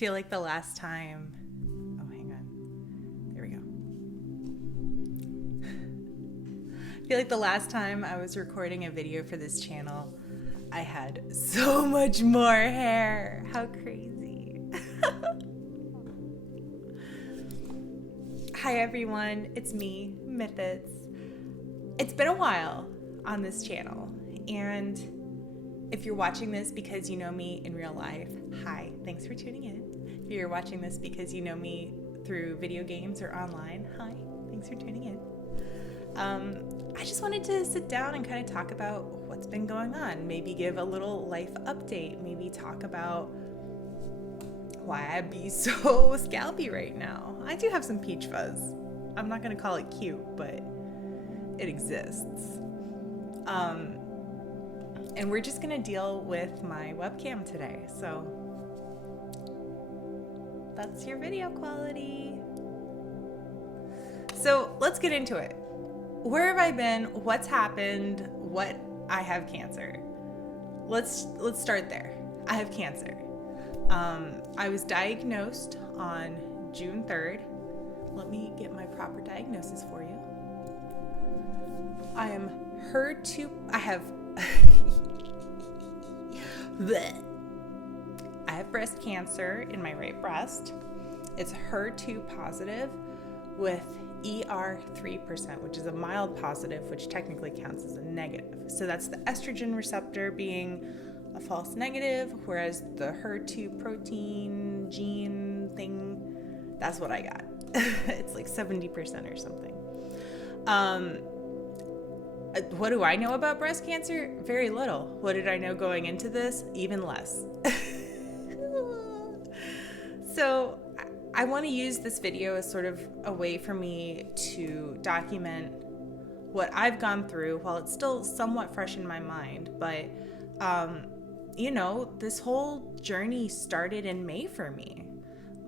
feel like the last time, oh, hang on. There we go. I feel like the last time I was recording a video for this channel, I had so much more hair. How crazy. Hi everyone, it's me, Mythits. It's been a while on this channel, and if you're watching this because you know me in real life, hi, thanks for tuning in. If you're watching this because you know me through video games or online, hi, thanks for tuning in. I just wanted to sit down and kind of talk about what's been going on, maybe give a little life update, maybe talk about why I be so scalpy right now. I do have some peach fuzz. I'm not going to call it cute, but it exists. And we're just going to deal with my webcam today. So that's your video quality. So let's get into it. Where have I been? What's happened? I have cancer. Let's start there. I have cancer. I was diagnosed on June 3rd. Let me get my proper diagnosis for you. I am HER2. I have I have breast cancer in my right breast. It's HER2 positive with ER 3%, which is a mild positive, which technically counts as a negative. So that's the estrogen receptor being a false negative, whereas the HER2 protein gene thing, that's what I got. It's like 70% or something. What do I know about breast cancer? Very little. What did I know going into this? Even less. So I want to use this video as sort of a way for me to document what I've gone through while it's still somewhat fresh in my mind. But, this whole journey started in May for me.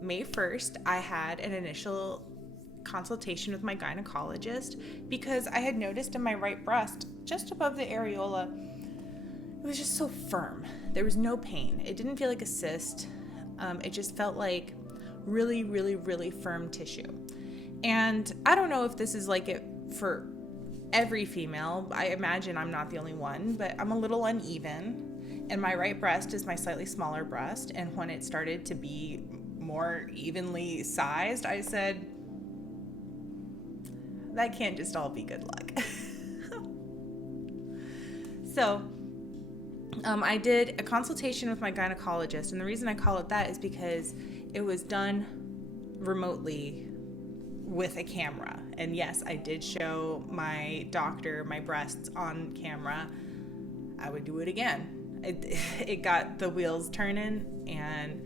May 1st, I had an initial consultation with my gynecologist because I had noticed in my right breast, just above the areola, it was just so firm. There was no pain. It didn't feel like a cyst. It just felt like really, really, really firm tissue. And I don't know if this is like it for every female. I imagine I'm not the only one, but I'm a little uneven. And my right breast is my slightly smaller breast. And when it started to be more evenly sized, I said, that can't just all be good luck. So I did a consultation with my gynecologist. And the reason I call it that is because it was done remotely with a camera. And yes, I did show my doctor my breasts on camera. I would do it again. It got the wheels turning and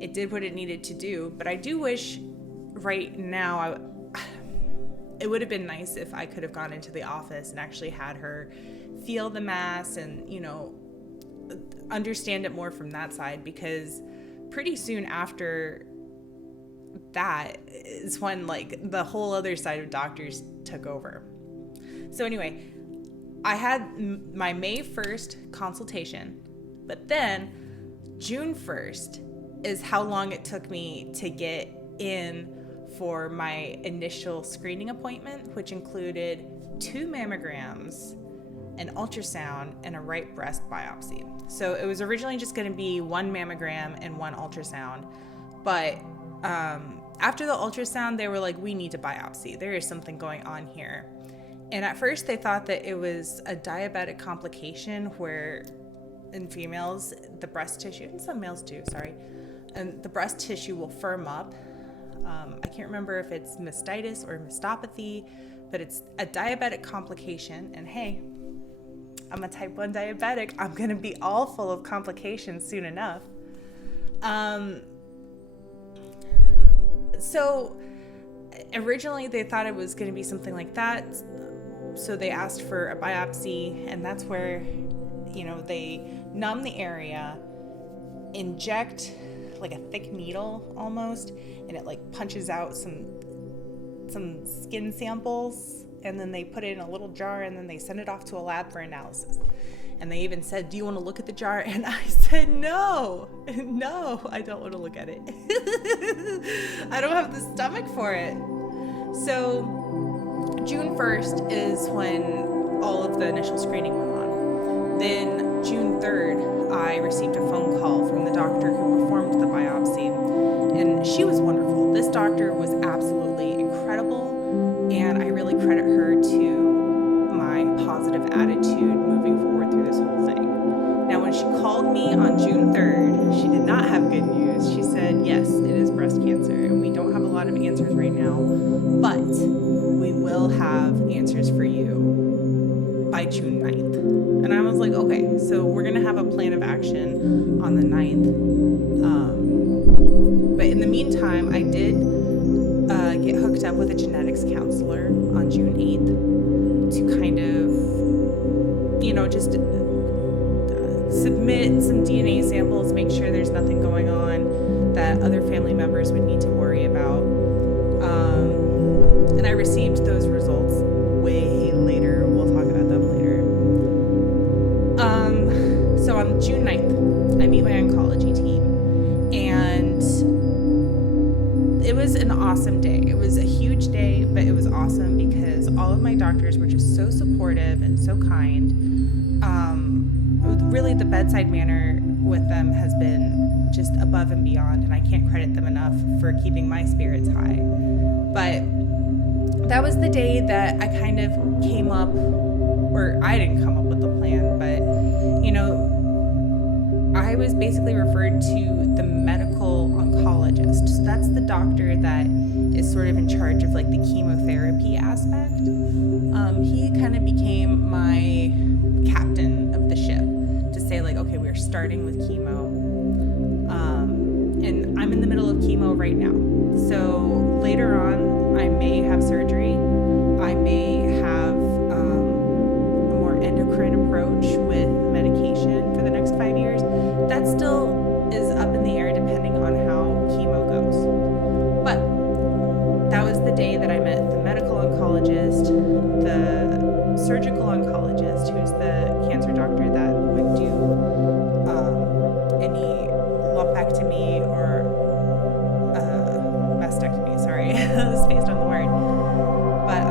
it did what it needed to do. But I do wish right now it would have been nice if I could have gone into the office and actually had her feel the mass and, understand it more from that side, because pretty soon after that is when the whole other side of doctors took over. So anyway, I had my May 1st consultation, but then June 1st is how long it took me to get in for my initial screening appointment, which included 2 mammograms, an ultrasound, and a right breast biopsy. So it was originally just going to be 1 mammogram and 1 ultrasound, but after the ultrasound, they were like, we need to biopsy. There is something going on here. And at first they thought that it was a diabetic complication where in females, the breast tissue, and some males too, and the breast tissue will firm up. I can't remember if it's mastitis or mastopathy, but it's a diabetic complication. And hey, I'm a type 1 diabetic. I'm going to be all full of complications soon enough. So originally they thought it was going to be something like that. So they asked for a biopsy, and that's where, they numb the area, inject like a thick needle almost, and it punches out some skin samples, and then they put it in a little jar, and then they send it off to a lab for analysis. And they even said, do you want to look at the jar? And I said, no, I don't want to look at it. I don't have the stomach for it. So June 1st is when all of the initial screening went on. Then June 3rd, I received a phone call from the doctor who performed the biopsy, and she was wonderful. This doctor was absolutely incredible, and I really credit her to my positive attitude moving forward through this whole thing. Now, when she called me on June 3rd, she did not have good news. She said, yes, it is breast cancer, and we don't have a lot of answers right now, but we will have answers for you by June 9th. And I was like, okay, so we're going to have a plan of action on the 9th. But in the meantime, I did get hooked up with a genetics counselor on June 8th to kind of, just submit some DNA samples, make sure there's nothing going on that other family members would need to worry about. And I received those results way later. We'll talk about them later. So on June 9th, I meet my oncology team, and it was an awesome day. It was a huge day, but it was awesome because all of my doctors were just so supportive and so kind. Really, the bedside manner with them has been just above and beyond, and I can't credit them enough for keeping my spirits high. But that was the day that I kind of came up, or I didn't come up with the plan, but, I was basically referred to the medical oncologist. So that's the doctor that is sort of in charge of like the chemotherapy aspect. He kind of became my captain of the ship to say like, okay, we're starting with chemo. And I'm in the middle of chemo right now. So later on, I may have surgery. I may have a more endocrine approach with medication for the next 5 years. That still is up in the air depending on how chemo goes. But that was the day that I met the medical oncologist, the surgical oncologist, who's the cancer doctor that would do any lumpectomy or mastectomy, sorry, spaced on the word. But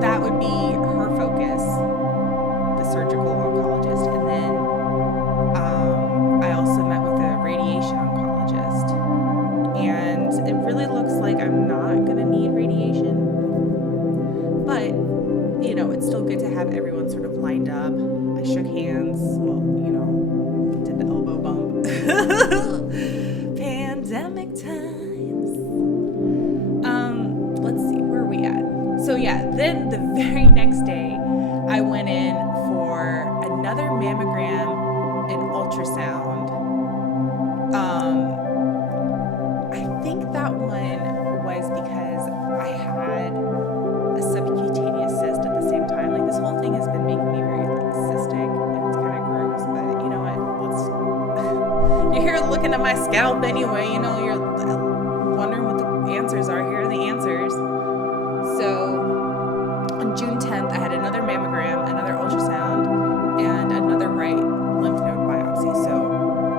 that would be her focus, the surgical oncologist. And then I also met with a radiation oncologist. And it really looks like I'm not going to need radiation. But, it's still good to have everyone sort of lined up. I shook hands. Well, did the elbow bump. Pandemic times. Let's see, where are we at? So yeah, then the very next day, I went in for another mammogram and ultrasound. I think that one was because I had a subcutaneous cyst at the same time. Like, this whole thing has been making me very cystic, and it's kind of gross, but you know what? You're here looking at my scalp anyway, you're wondering what the answers are. Here are the answers. So on June 10th, I had another mammogram, another ultrasound, and another right lymph node biopsy. So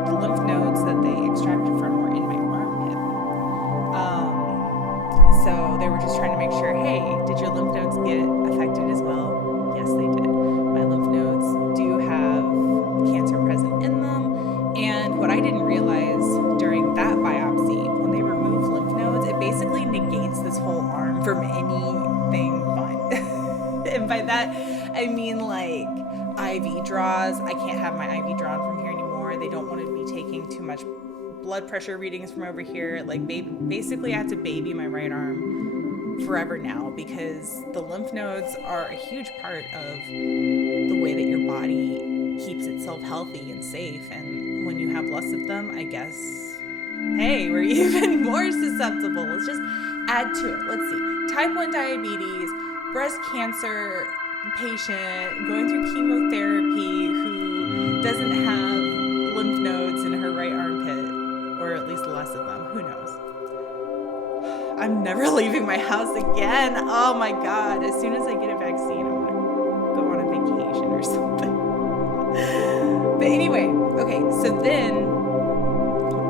the lymph nodes that they extracted from were in my armpit. So they were just trying to make sure, hey, did your lymph nodes get affected as well? Yes, they did. My lymph nodes do have cancer present in them. And what I didn't realize during that biopsy, when they remove lymph nodes, it basically negates this whole arm from anything fun. And by that, I mean like IV draws. I can't have my IV drawn from here anymore. They don't want to be taking too much blood pressure readings from over here. Like, basically I have to baby my right arm forever now, because the lymph nodes are a huge part of the way that your body keeps itself healthy and safe. And when you have less of them, I guess, hey, we're even more susceptible. Let's just add to it. Let's see. Type 1 diabetes, breast cancer patient going through chemotherapy who doesn't have lymph nodes in her right armpit, or at least less of them. Who knows? I'm never leaving my house again. Oh my God. As soon as I get a vaccine, I'm going to go on a But anyway, okay, so then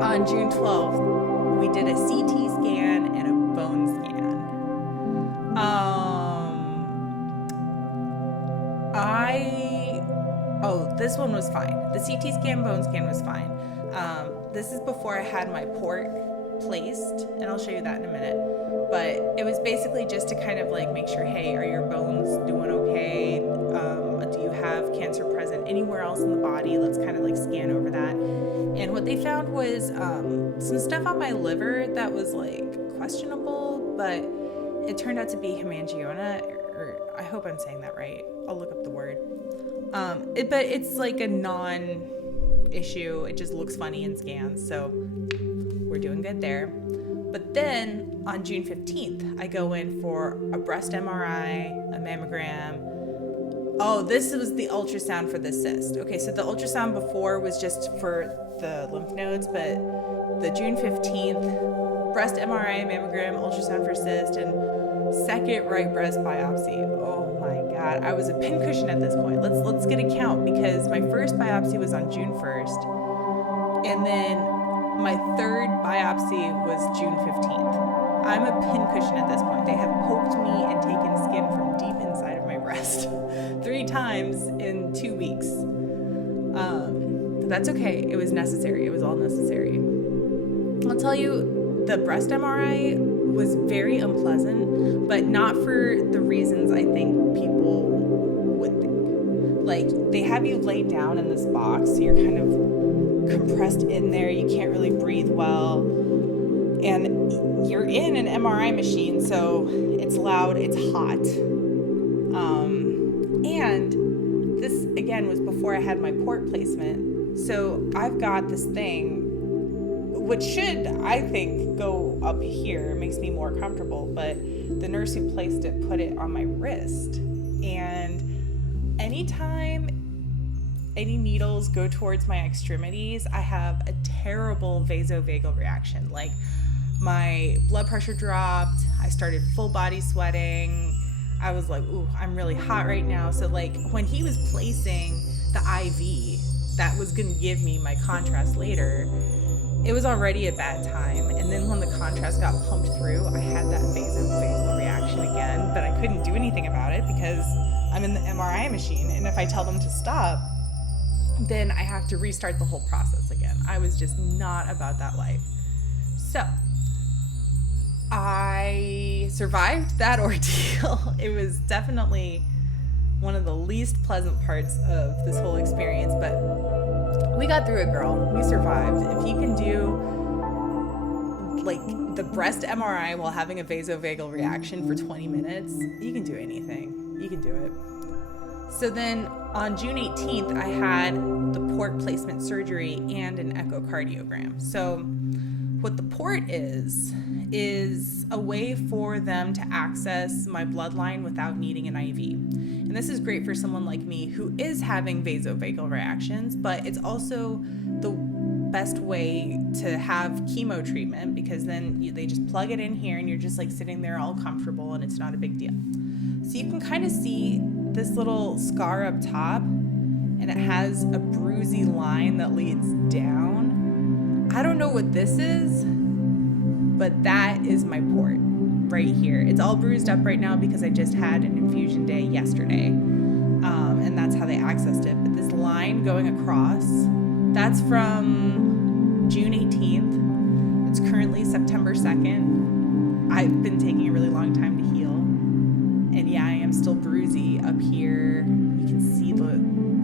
on June 12th, we did a CT scan and a bone scan. This one was fine. The CT scan, bone scan was fine. This is before I had my port placed, and I'll show you that in a minute. But it was basically just to kind of like make sure, hey, are your bones doing okay? Do you have cancer present anywhere else in the body? Let's kind of like scan over that. And what they found was some stuff on my liver that was like questionable, but it turned out to be hemangioma, or I hope I'm saying that right. I'll look up the word. But it's like a non-issue. It just looks funny in scans, so we're doing good there. But then on June 15th, I go in for a breast MRI, a mammogram. Oh, this was the ultrasound for the cyst. Okay, so the ultrasound before was just for the lymph nodes, but the June 15th, breast MRI, mammogram, ultrasound for cyst, and second right breast biopsy. Oh my God, I was a pincushion at this point. Let's get a count, because my first biopsy was on June 1st, and then my third biopsy was June 15th. I'm a pincushion at this point. They have poked me and taken skin from deep inside of my breast 3 times in 2 weeks. But that's okay. It was necessary. It was all necessary. I'll tell you, the breast MRI was very unpleasant, but not for the reasons I think people would think. Like, they have you laid down in this box, so you're kind of compressed in there. You can't really breathe well. And you're in an MRI machine, so it's loud, it's hot. And this, again, was before I had my port placement. So I've got this thing, which should, I think, go up here. It makes me more comfortable, but the nurse who placed it put it on my wrist. And anytime any needles go towards my extremities, I have a terrible vasovagal reaction. Like, my blood pressure dropped, I started full body sweating, I was like, ooh, I'm really hot right now. So like, when he was placing the IV that was gonna give me my contrast later, it was already a bad time. And then when the contrast got pumped through, I had that vasovagal reaction again, but I couldn't do anything about it because I'm in the MRI machine, and if I tell them to stop, then I have to restart the whole process again. I was just not about that life. So I survived that ordeal. It was definitely one of the least pleasant parts of this whole experience, but we got through it, girl. We survived. If you can do like the breast MRI while having a vasovagal reaction for 20 minutes, you can do anything. You can do it. So then on June 18th, I had the port placement surgery and an echocardiogram. So what the port is a way for them to access my bloodline without needing an IV. And this is great for someone like me who is having vasovagal reactions, but it's also the best way to have chemo treatment, because then they just plug it in here and you're just like sitting there all comfortable and it's not a big deal. So you can kind of see this little scar up top, and it has a bruisey line that leads down. I don't know what this is, but that is my port right here. It's all bruised up right now because I just had an infusion day yesterday, and that's how they accessed it. But this line going across, that's from June 18th. It's currently September 2nd. I've been taking a really long time to heal. And yeah, I am still bruisey up here. You can see the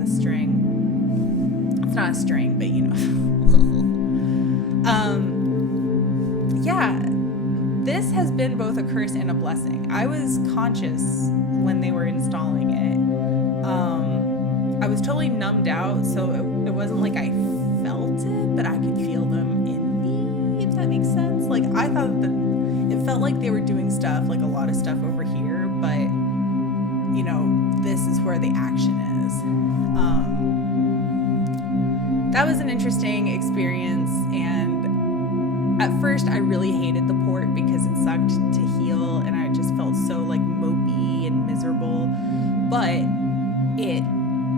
string. It's not a string, but you know. Yeah, this has been both a curse and a blessing. I was conscious when they were installing it. I was totally numbed out, so it wasn't like I felt it, but I could feel them in me, if that makes sense. Like, I thought that it felt like they were doing stuff, like a lot of stuff over here, but, you know, this is where the action is. That was an interesting experience, and at first I really hated the port because it sucked to heal, and I just felt so like mopey and miserable, but it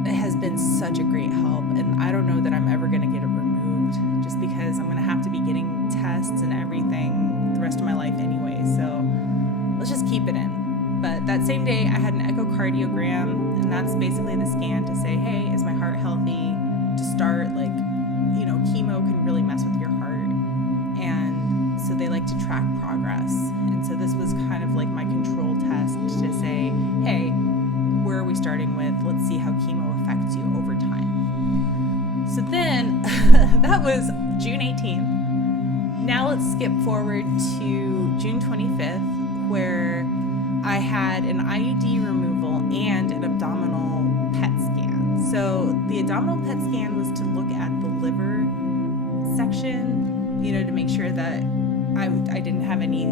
it has been such a great help, and I don't know that I'm ever going to get it removed, just because I'm going to have to be getting tests and everything the rest of my life anyway, so let's just keep it in. But that same day, I had an echocardiogram, and that's basically the scan to say, hey, is my heart healthy to start? Like, chemo can really mess with your heart, and so they like to track progress. And so this was kind of like my control test to say, hey, where are we starting with? Let's see how chemo affects you over time. So then, that was June 18th. Now let's skip forward to June 25th, where I had an IUD removal and an abdominal PET scan. So the abdominal PET scan was to look at the liver section, to make sure that I didn't have any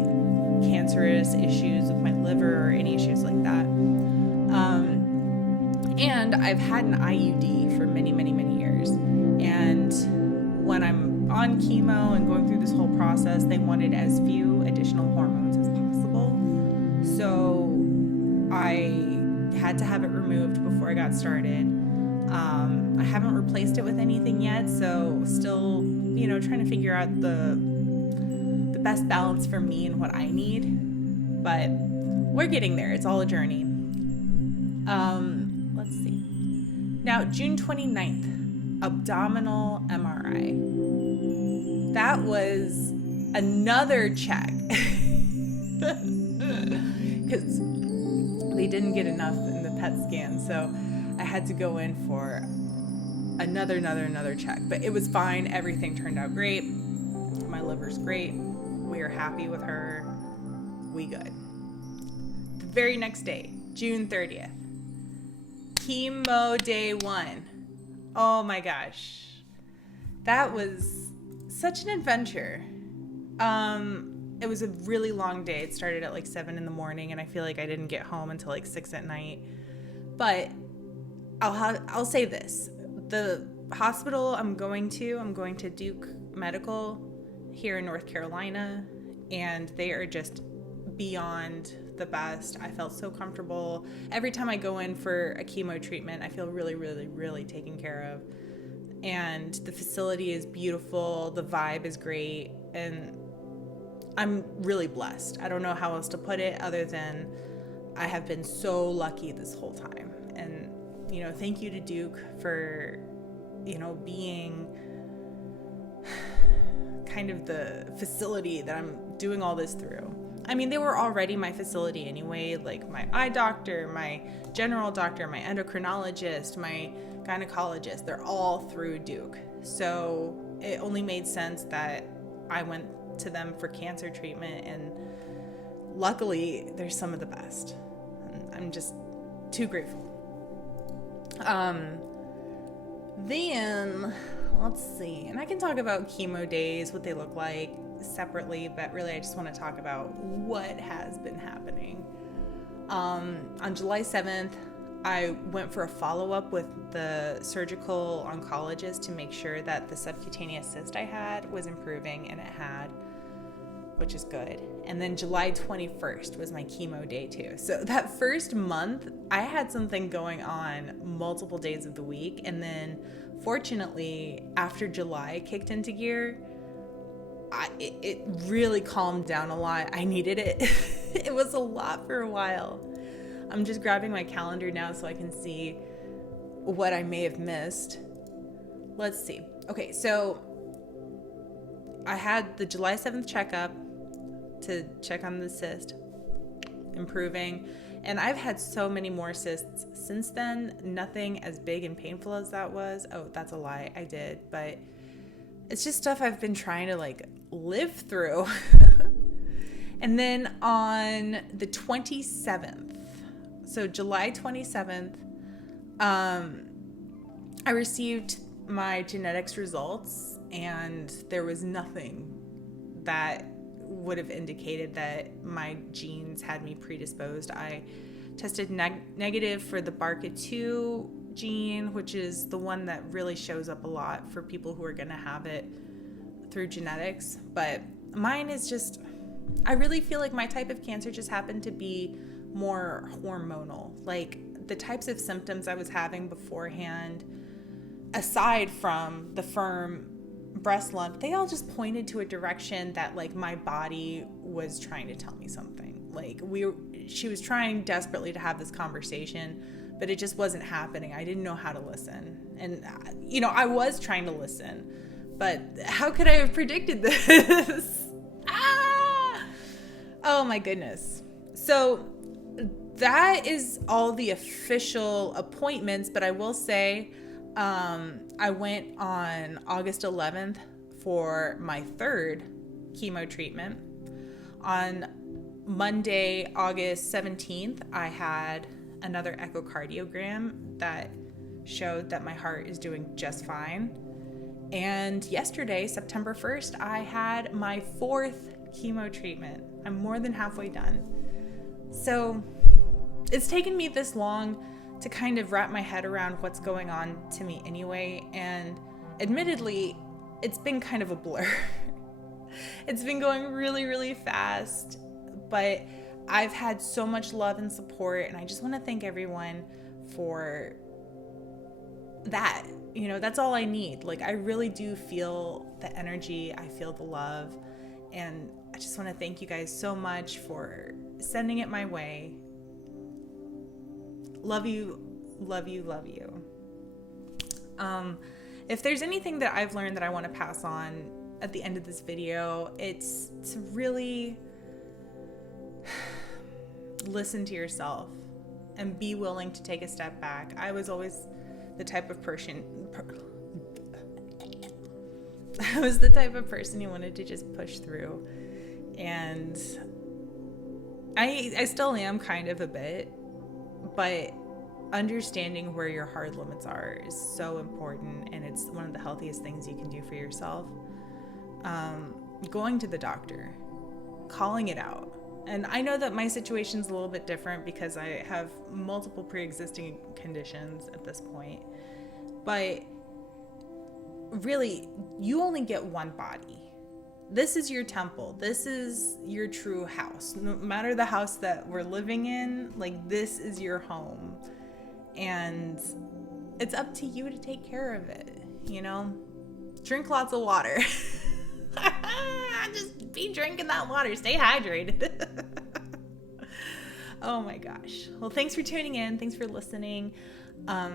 cancerous issues with my liver or any issues like that. And I've had an IUD for many, many, many years. And when I'm on chemo and going through this whole process, they wanted as few additional hormones as possible. So I had to have it removed before I got started. I haven't replaced it with anything yet, so still, trying to figure out the best balance for me and what I need. But we're getting there. It's all a journey. Let's see. Now, June 29th, abdominal MRI. That was another check. Because they didn't get enough in the PET scan, so I had to go in for another check. But it was fine. Everything turned out great. My liver's great. We are happy with her. We good. The very next day, June 30th, chemo day 1. Oh my gosh. That was such an adventure. It was a really long day. It started at like 7 in the morning, and I feel like I didn't get home until like 6 at night. But I'll say this. The hospital I'm going to Duke Medical here in North Carolina, and they are just beyond the best. I felt so comfortable. Every time I go in for a chemo treatment, I feel really, really, really taken care of. And the facility is beautiful. The vibe is great. And I'm really blessed. I don't know how else to put it other than I have been so lucky this whole time. And, thank you to Duke for, being kind of the facility that I'm doing all this through. I mean, they were already my facility anyway, like my eye doctor, my general doctor, my endocrinologist, my gynecologist, they're all through Duke. So it only made sense that I went to them for cancer treatment, and luckily they're some of the best. I'm just too grateful. Then let's see, and I can talk about chemo days, what they look like separately, but really I just want to talk about what has been happening. On July 7th, I went for a follow-up with the surgical oncologist to make sure that the subcutaneous cyst I had was improving, and it had, which is good. And then July 21st was my chemo day too. So that first month, I had something going on multiple days of the week. And then fortunately, after July kicked into gear, it really calmed down a lot. I needed it. It was a lot for a while. I'm just grabbing my calendar now so I can see what I may have missed. Let's see. Okay, so I had the July 7th checkup to check on the cyst, improving. And I've had so many more cysts since then. Nothing as big and painful as that was. Oh, that's a lie. I did. But it's just stuff I've been trying to live through. And then on the 27th, so July 27th, I received my genetics results, and there was nothing that would have indicated that my genes had me predisposed. I tested negative for the BRCA2 gene, which is the one that really shows up a lot for people who are going to have it through genetics. But mine is just, I really feel like my type of cancer just happened to be more hormonal. Like the types of symptoms I was having beforehand, aside from the firm breast lump, they all just pointed to a direction that like my body was trying to tell me something. Like she was trying desperately to have this conversation, but it just wasn't happening. I didn't know how to listen. And, I was trying to listen, but how could I have predicted this? Oh my goodness. So that is all the official appointments, but I will say, I went on August 11th for my third chemo treatment. On Monday, August 17th, I had another echocardiogram that showed that my heart is doing just fine. And yesterday, September 1st, I had my fourth chemo treatment. I'm more than halfway done. So it's taken me this long to kind of wrap my head around what's going on to me anyway. And admittedly, it's been kind of a blur. It's been going really, really fast, but I've had so much love and support, and I just want to thank everyone for that. That's all I need. Like, I really do feel the energy. I feel the love, and I just want to thank you guys so much for sending it my way. Love you, love you, love you. If there's anything that I've learned that I want to pass on at the end of this video, it's to really listen to yourself and be willing to take a step back. I was always the type of person who wanted to just push through, and I still am kind of a bit, but understanding where your hard limits are is so important, and it's one of the healthiest things you can do for yourself. Going to the doctor, calling it out. And I know that my situation's a little bit different because I have multiple pre-existing conditions at this point. But really, you only get one body. This is your temple. This is your true house. No matter the house that we're living in, like, this is your home. And it's up to you to take care of it, Drink lots of water. Just be drinking that water. Stay hydrated. Oh my gosh. Well, thanks for tuning in. Thanks for listening. I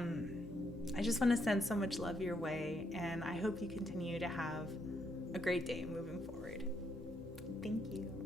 just want to send so much love your way, and I hope you continue to have a great day moving forward. Thank you.